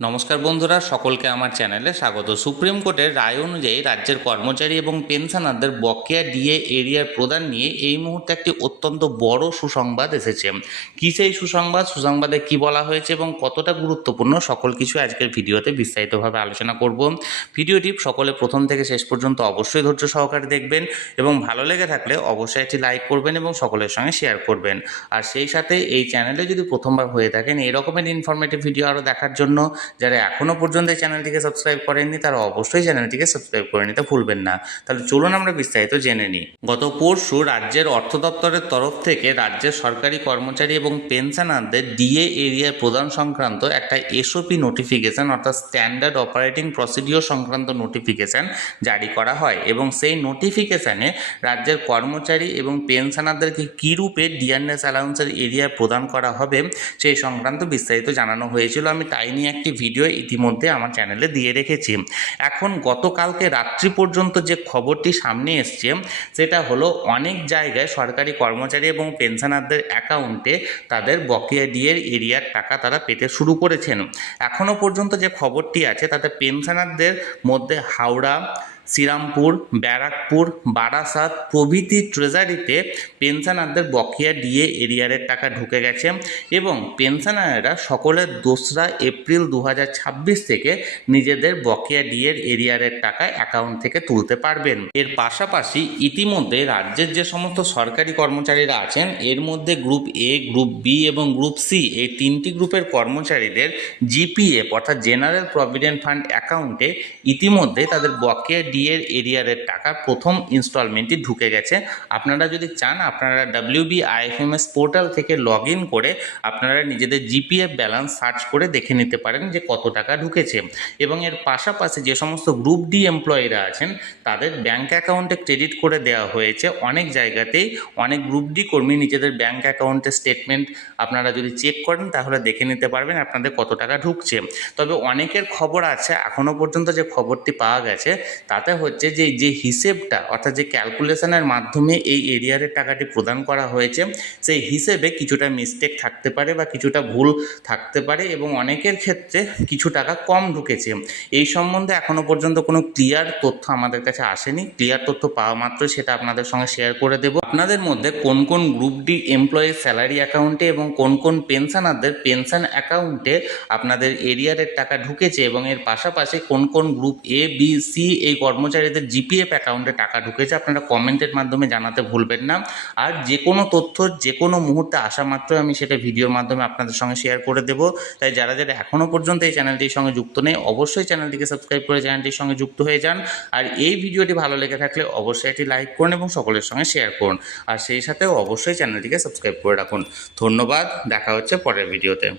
নমস্কার বন্ধুরা, সকলকে আমার চ্যানেলে স্বাগত। সুপ্রিম কোর্টের রায় অনুযায়ী রাজ্যের কর্মচারী এবং পেনশনারদের বকেয়া ডিএ এরিয়ার প্রদান নিয়ে এই মুহূর্তে একটি অত্যন্ত বড় সুসংবাদ এসেছে। কী সেই সুসংবাদে কি বলা হয়েছে এবং কতটা গুরুত্বপূর্ণ, সকল কিছু আজকের ভিডিওতে বিস্তারিতভাবে আলোচনা করব। ভিডিওটি সকলে প্রথম থেকে শেষ পর্যন্ত অবশ্যই ধৈর্য সহকারে দেখবেন এবং ভালো লেগে থাকলে অবশ্যই একটি লাইক করবেন এবং সকলের সঙ্গে শেয়ার করবেন। আর সেই সাথে এই চ্যানেলে যদি প্রথমবার হয়ে থাকেন এই রকমের ইনফরমেটিভ ভিডিও আরও দেখার জন্য যারা এখনও পর্যন্ত এই চ্যানেলটিকে সাবস্ক্রাইব করেননি তারা অবশ্যই চ্যানেলটিকে সাবস্ক্রাইব করে নিতে ভুলবেন না। তাহলে চলুন আমরা বিস্তারিত জেনে নিই। গত পরশু রাজ্যের অর্থ দপ্তরের তরফ থেকে রাজ্যের সরকারি কর্মচারী এবং পেনশনারদের ডিএ এরিয়া প্রদান সংক্রান্ত একটা এসওপি নোটিফিকেশান অর্থাৎ স্ট্যান্ডার্ড অপারেটিং প্রসিডিওর সংক্রান্ত নোটিফিকেশান জারি করা হয় এবং সেই নোটিফিকেশানে রাজ্যের কর্মচারী এবং পেনশনারদেরকে কী রূপে ডিএনএস অ্যালাউন্সের এরিয়া প্রদান করা হবে সেই সংক্রান্ত বিস্তারিত জানানো হয়েছিল। আমি তাই নিয়ে একটি ভিডিও ইতিমধ্যে আমার চ্যানেলে দিয়ে রেখেছি। এখন গতকালকে রাত্রি পর্যন্ত যে খবরটি সামনে এসছে সেটা হলো অনেক জায়গায় সরকারি কর্মচারী এবং পেনশনারদের অ্যাকাউন্টে তাদের বকেয়া ডিএর এরিয়ার টাকা তারা পেতে শুরু করেছেন। এখনও পর্যন্ত যে খবরটি আছে তাতে পেনশনারদের মধ্যে হাওড়া, শ্রীরামপুর, ব্যারাকপুর, বারাসাত প্রভৃতি ট্রেজারিতে পেনশনারদের বকেয়া ডিএ এরিয়ারের টাকা ঢুকে গেছে এবং পেনশনাররা সকলের 2রা এপ্রিল 2026 থেকে নিজেদের বকেয়া ডিএর এরিয়ারের টাকা অ্যাকাউন্ট থেকে তুলতে পারবেন। এর পাশাপাশি ইতিমধ্যে রাজ্যের যে সমস্ত সরকারি কর্মচারীরা আছেন এর মধ্যে গ্রুপ এ, গ্রুপ বি এবং গ্রুপ সি এই 3টি গ্রুপের কর্মচারীদের জিপিএফ অর্থাৎ জেনারেল প্রভিডেন্ট ফান্ড অ্যাকাউন্টে ইতিমধ্যে তাদের বকেয়া ডিএর এরিয়ারের টাকা প্রথম ইনস্টলমেন্টটি ঢুকে গেছে। আপনারা যদি চান আপনারা WBIFMS পোর্টাল থেকে লগ ইন করে আপনারা নিজেদের জিপিএফ ব্যালেন্স সার্চ করে দেখে নিতে পারেন যে কত টাকা ঢুকেছে। এবং এর পাশাপাশি যে সমস্ত গ্রুপ ডি এমপ্লয়িরা আছেন তাদের ব্যাঙ্ক অ্যাকাউন্টে ক্রেডিট করে দেওয়া হয়েছে। অনেক জায়গাতেই অনেক গ্রুপ ডি কর্মী নিজেদের ব্যাঙ্ক অ্যাকাউন্টের স্টেটমেন্ট আপনারা যদি চেক করেন তাহলে দেখে নিতে পারবেন আপনাদের কত টাকা ঢুকছে। তবে অনেকের খবর আছে, এখনও পর্যন্ত যে খবরটি পাওয়া গেছে তাতে হচ্ছে যে হিসেবটা অর্থাৎ যে ক্যালকুলেশনের মাধ্যমে এই এরিয়ারের টাকাটি প্রদান করা হয়েছে সেই হিসেবে কিছুটা মিস্টেক থাকতে পারে বা কিছুটা ভুল থাকতে পারে এবং অনেকের ক্ষেত্রে কিছু টাকা কম ঢুকেছে। এই সম্বন্ধে এখনও পর্যন্ত কোনো ক্লিয়ার তথ্য আমাদের কাছে আসেনি। ক্লিয়ার তথ্য পাওয়া মাত্রই সেটা আপনাদের সঙ্গে শেয়ার করে দেব। আপনাদের মধ্যে কোন কোন গ্রুপ ডি এমপ্লয়ির স্যালারি অ্যাকাউন্টে এবং কোন কোন পেনশনারদের পেনশন অ্যাকাউন্টে আপনাদের এরিয়ারের টাকা ঢুকেছে এবং এর পাশাপাশি কোন কোন গ্রুপ এ, বি, সি এই কর্মচারীদের জিপিএফ অ্যাকাউন্টে টাকা ঢুকেছে আপনারা কমেন্টের মাধ্যমে জানাতে ভুলবেন না। আর যে কোনো তথ্য যে কোনো মুহূর্তে আসা মাত্রই আমি সেটা ভিডিওর মাধ্যমে আপনাদের সঙ্গে শেয়ার করে দেব। তাই যারা এখনও পর্যন্ত এই চ্যানেলটির সঙ্গে যুক্ত নেই অবশ্যই চ্যানেলটিকে সাবস্ক্রাইব করে চ্যানেলটির সঙ্গে যুক্ত হয়ে যান। আর এই ভিডিওটি ভালো লেগে থাকলে অবশ্যই একটি লাইক করুন এবং সকলের সঙ্গে শেয়ার করুন। আর সেই সাথেও অবশ্যই চ্যানেলটিকে সাবস্ক্রাইব করে রাখুন। ধন্যবাদ, দেখা হচ্ছে পরের ভিডিওতে।